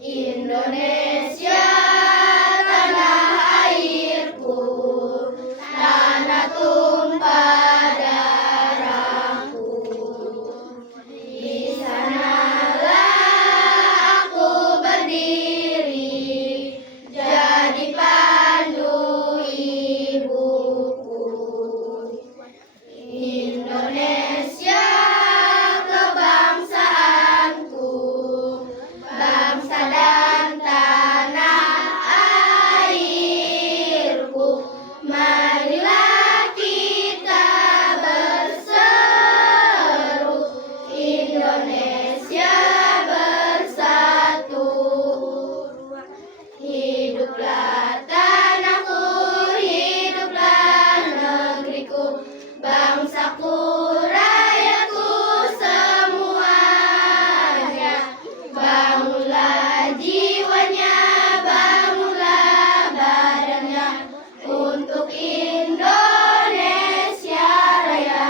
Indonesia, tanah airku, tanah tumpah darahku. Di sanalah aku berdiri, jadi pandu ibuku. Indonesia, kebangsaanku, bangsa dan tanah airku. Marilah kita berseru, Indonesia bersatu. Hiduplah tanahku, hiduplah negeriku, bangsaku, rakyatku semuanya. Bangunlah jiwanya, bangunlah badannya, untuk Indonesia Raya.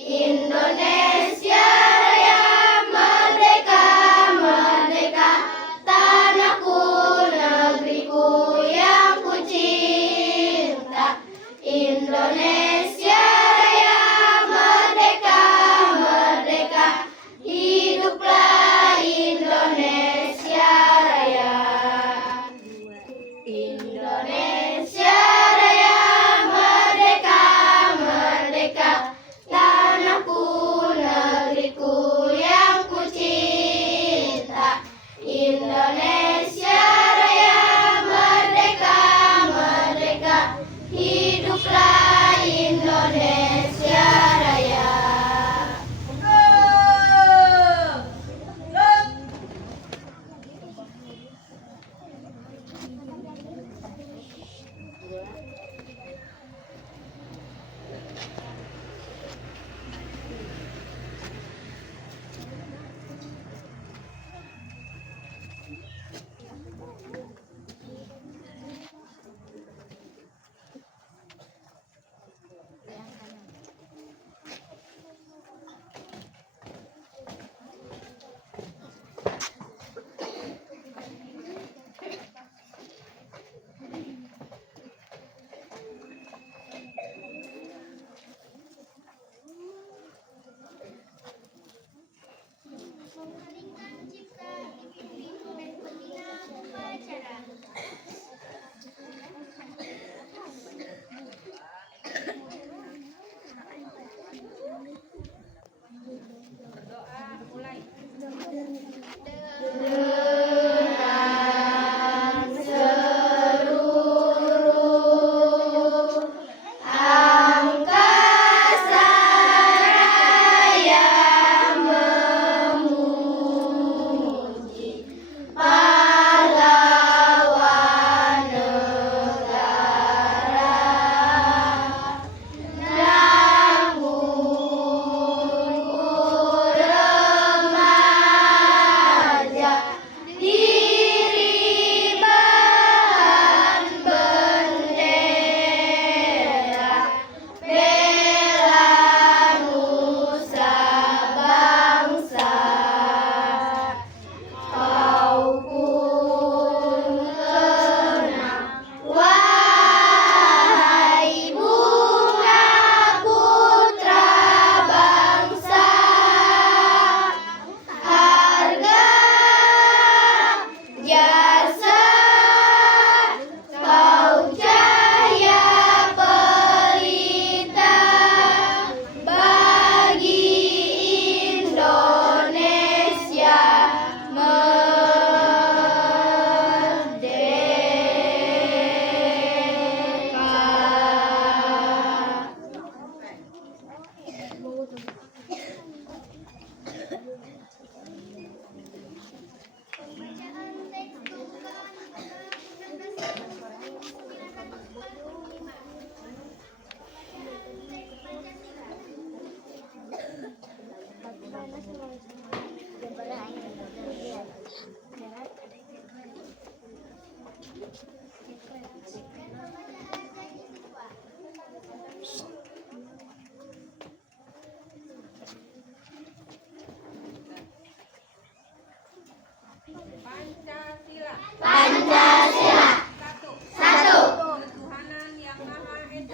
Indonesia Raya, merdeka, merdeka, tanahku, negeriku yang ku cinta. Indonesia Raya, merdeka, merdeka, hiduplah Indonesia Raya. Indonesia Raya, merdeka, merdeka, tanahku, negeriku yang ku cinta. Indonesia Raya, merdeka, merdeka, hiduplah Indonesia Raya.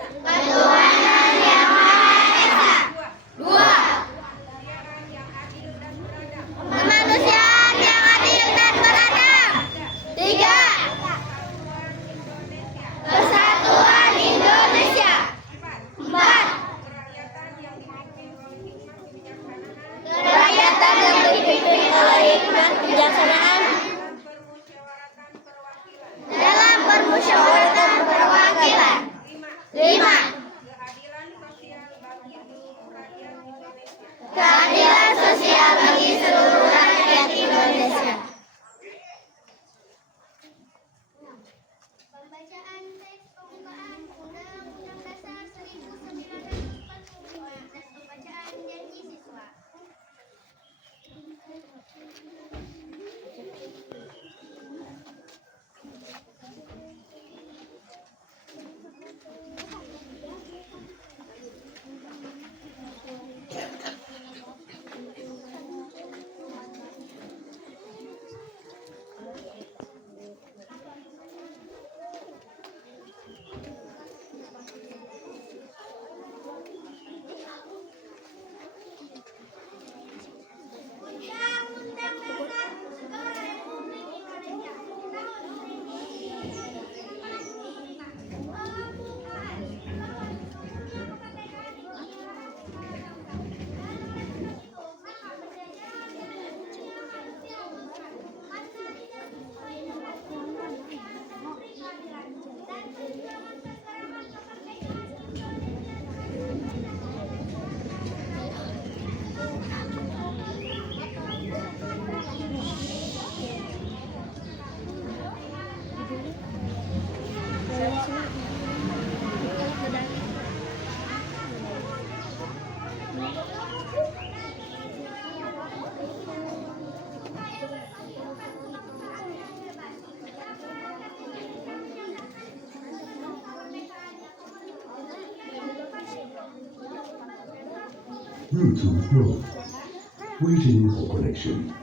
Ketuhanan Yang Maha Esa. 2. Kemanusiaan yang adil dan beradab. 3. Persatuan Indonesia. 4. Kerakyatan yang dipimpin oleh hikmat kebijaksanaan dalam permusyawaratan perwakilan. 5. Keadilan sosial bagi seluruh rakyat Indonesia. Pembacaan teks pembukaan Undang-Undang Dasar 1945. Tes pembacaan janji siswa. Bluetooth Pro. Waiting for connection.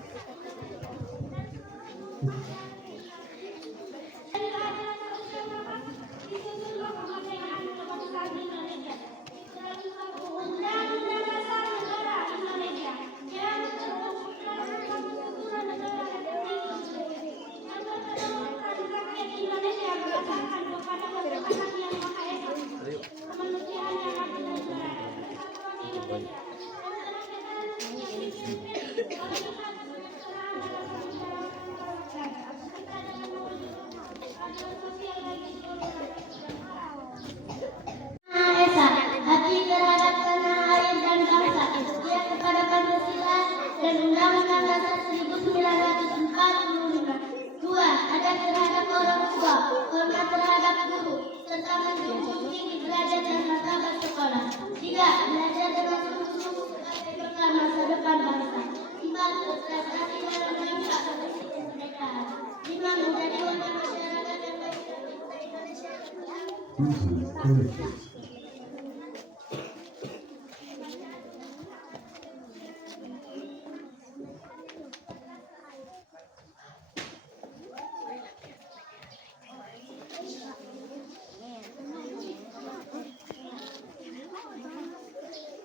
Hati terhadap tanah air dan bangsa, setia kepada Pancasila dan Undang-Undang Dasar 1945. 2. Adab terhadap orang tua, hormat terhadap guru, serta menjunjung tinggi derajat dan martabat sekolah. 3. Belajar dengan sungguh-sungguh sebagai bekal masa depan bangsa. 4. Berprestasi dalam rangka kemerdekaan. 5. Menjadi warga masyarakat yang baik dan bangsa Indonesia. Bluetooth connected.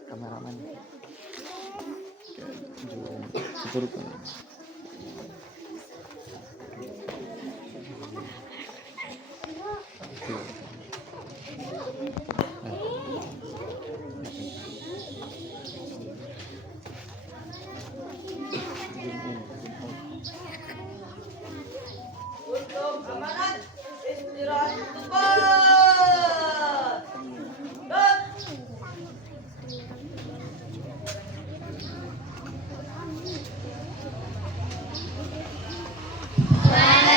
Kameramen jurukan Untuk amanat istirahat tempat.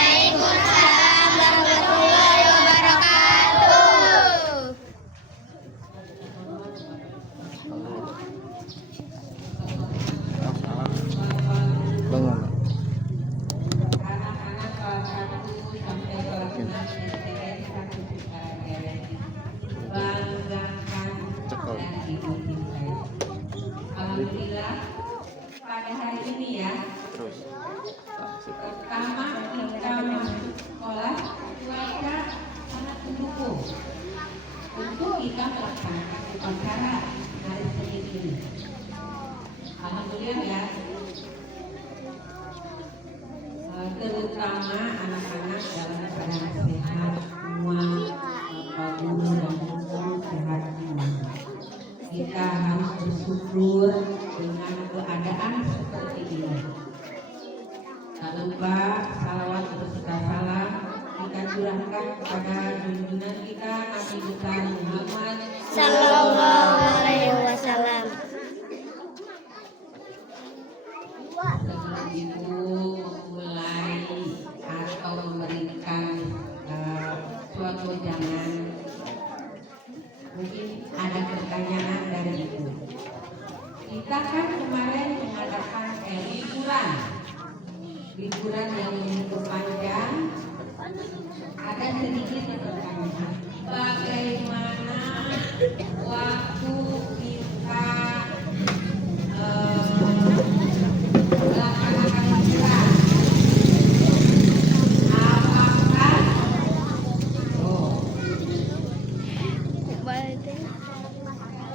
Waalaikumsalam warahmatullahi wabarakatuh. bangun. Cekal. Alhamdulillah pada hari ini ya, Terus. pertama kita masuk sekolah cuaca sangat mendukung untuk kita juga melaksanakan upacara hari Senin ini. Alhamdulillah ya, terutama anak-anak dalam keadaan sehat semua, Bapak Guru dan guru sehat semua. Kita harus bersyukur dengan keadaan seperti ini. Tak lupa salawat berserta salam kita curahkan kepada junjungan kita Nabi besar Muhammad Sallallahu alaihi wasallam. Sebelum itu memulai atau memberikan suatu jangan, mungkin ada pertanyaan dari ibu. Kita kan kemarin mengadakan liburan yang begitu panjang. Ada sedikit pertanyaan, bagaimana waktu kita melaksanakan liburan? Apakah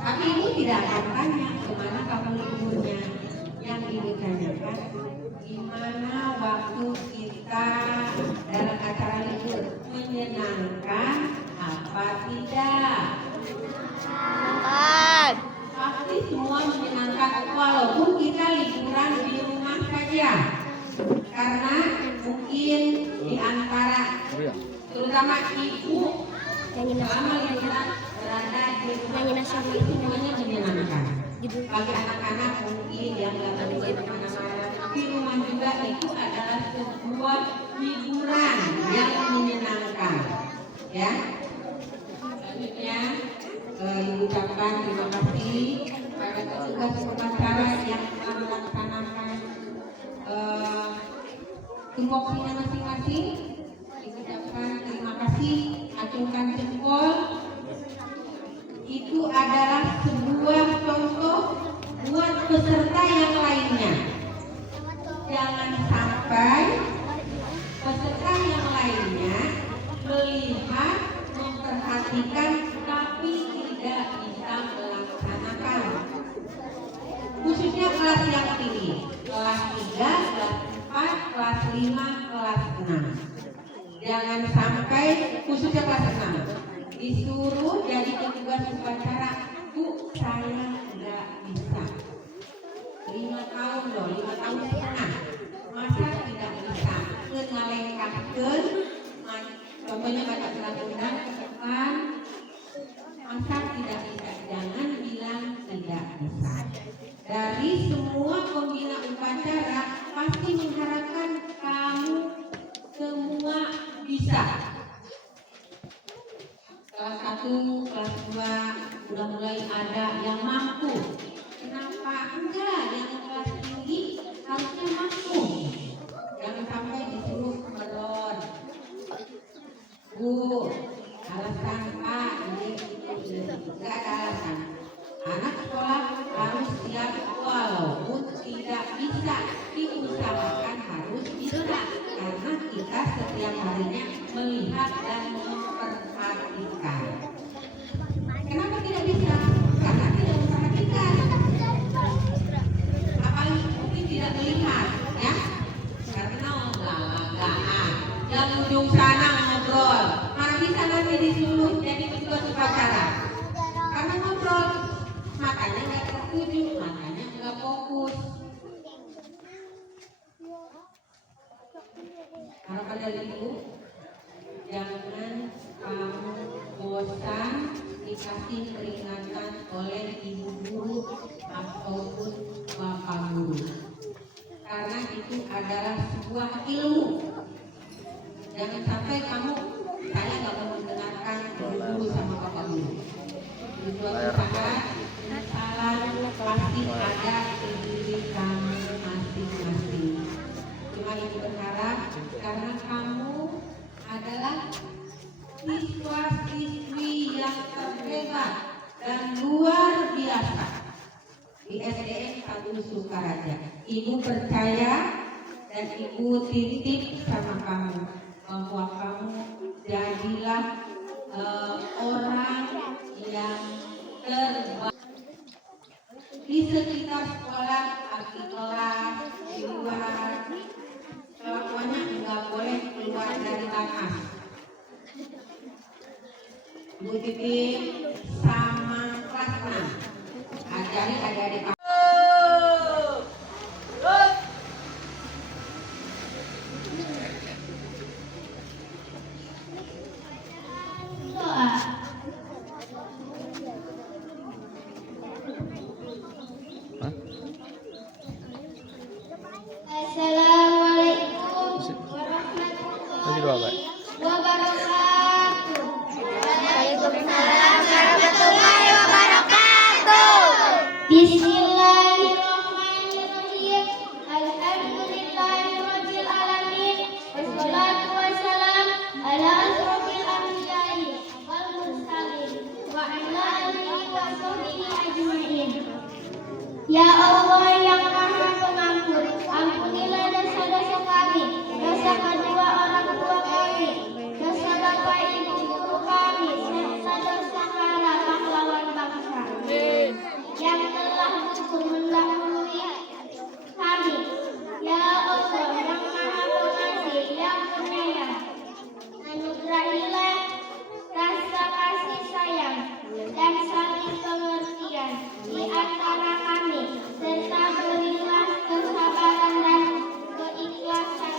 tapi ibu tidak akan tanya kemana kapan liburnya. Yang ibu tanyakan, gimana waktu kita dalam acara libur, menyenangkan apa tidak? Pasti semua menyenangkan, walaupun kita liburan di rumah saja. Karena mungkin di antara terutama ibu selama liburan berada di rumah semuanya menyenangkan. Bagi anak-anak mungkin yang nggak pergi kemana-mana di rumah juga itu adalah sebuah hiburan yang menyenangkan, ya. Selanjutnya ibu ucapkan terima kasih pada petugas upacara yang telah melaksanakan tupoksinya masing-masing. Ibu ucapkan terima kasih, acungkan jempol. Itu adalah sebuah contoh buat peserta yang lainnya. Jangan sampai peserta yang lainnya melihat, memperhatikan, tapi tidak bisa melaksanakan. Khususnya kelas yang tinggi, kelas 3, kelas 4, kelas 5, kelas 6. Jangan sampai khususnya kelas 6 disuruh jadi petugas upacara, Bu, saya nggak bisa. 5 tahun loh, 5 tahun setengah, masa tidak bisa? Ngalengkahkeun, contohnya baca surat undang ke depan, masa tidak bisa? Jangan bilang tidak bisa. Dari semua pembina upacara pasti mengharapkan kamu semua bisa. Kelas 1, kelas 2 udah mulai ada yang mampu. Kenapa enggak yang kelas tinggi harusnya mampu? Jangan sampai disuruh melon. Bu, alasan Pak ini enggak ada alasan. Anak sekolah harus siap walaupun tidak bisa, diusahakan harus bisa. Karena kita setiap harinya melihat dan memperhatikan. Kenapa tidak bisa? Karena tidak memperhatikan. Apalagi mungkin tidak melihat, ya? Karena enggak. Yang ujung sana ngobrol, mana bisa nanti disuruh jadi petugas upacara? Karena ngobrol, makanya nggak tertuju, makanya nggak fokus. Harapan dari ibu, jangan kamu bosan dikasih peringatan oleh ibu guru ataupun bapak guru, karena itu adalah sebuah ilmu. Jangan sampai kamu, saya nggak mau mendengarkan ibu guru sama bapak guru. Di suatu saat salah pasti ada di diri kamu masing-masing. Cuma ibu berharap karena kamu adalah siswa-siswi yang terhebat dan luar biasa di SDN 1 Sukaraja. Ibu percaya dan ibu titip sama kamu bahwa kamu jadilah orang yang sekitar sekolah, kaki kelas, di luar, kelakuannya nggak boleh keluar dari batas. Bu Titik sama kelas 6 ajari adik-adik Doa. Hah? Assalamualaikum Lagi doa, Pak. wabarakatuh. Waalaikumsalam warahmatullahi wabarakatuh. Bismillahirrahmanirrahim. Alhamdulillahirabbil alamin. Wassalatu wassalam ala asrofil anbiya'i wal mursalin wa ala alihi wa sahbihi ajma'in. Ya Allah yang Maha Pengampun, ampunilah dosa-dosa kami, dosa kedua orang tua kami, dosa bapak ibu guru kami, serta dosa para pahlawan bangsa yang telah gugur mendahului kami. Ya Allah yang Maha Pengasih, yang penyayang, anugerahilah rasa kasih sayang dan saling pengertian di antara kami, serta berilah kesabaran dan keikhlasan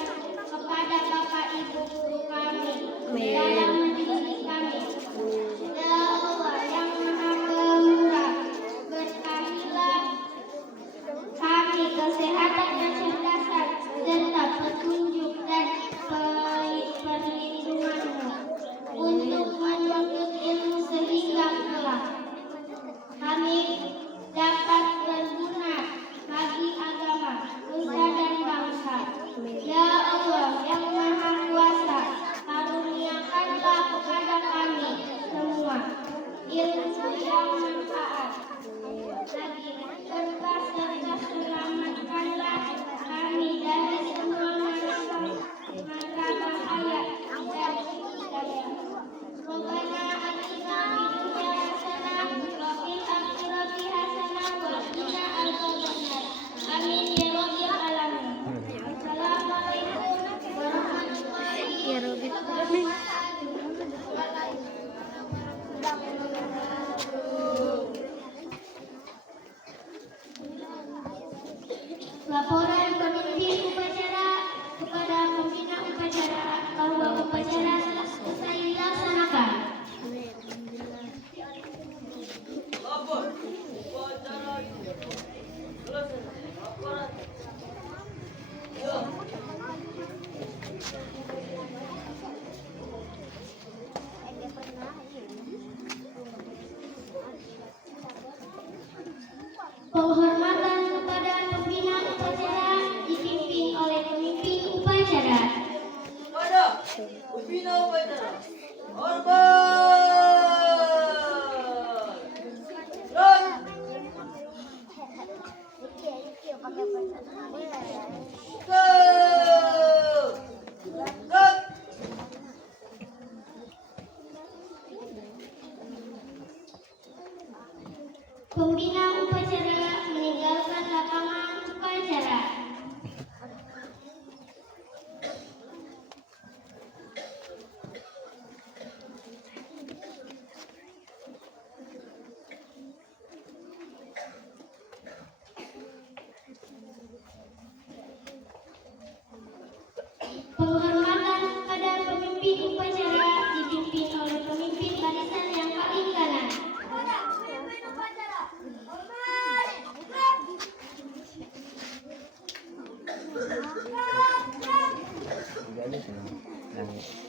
kepada bapak ibu guru kami dalam mendidik kami. Ya Allah yang Maha Pemurah, berkahilah kami kesehatan dan kecerdasan serta petunjuk dan perlindungan-Mu untuk menuntut ilmu sehingga kelak kami dapat berguna bagi agama, nusa dan bangsa. Ya Allah yang Maha Kuasa, karuniakanlah kepada kami semua ilmu yang manfaat lagi serta selamatkanlah kami dari semua mara bahaya dan hidayah. Rabbana atina fid dunya hasanah wa fil akhirati hasanah wa qina adzabannar. Amin ya rabbal alamin. Assalamualaikum warahmatullahi wabarakatuh. Laporan pemimpin upacara kepada pembina upacara bahwa upacara telah selesai dilaksanakan. Lapor. Upacara selesai. Laporan. Ya. Penghormatan kepada pembina upacara dipimpin oleh pemimpin upacara. Pada pembina upacara. Hormat. Run. Go. Run. Pembina upacara meninggalkan lapangan upacara. Penghormatan kepada pemimpin upacara dipimpin oleh pemimpin barisan yang paling kanan. Galis, no? Langit.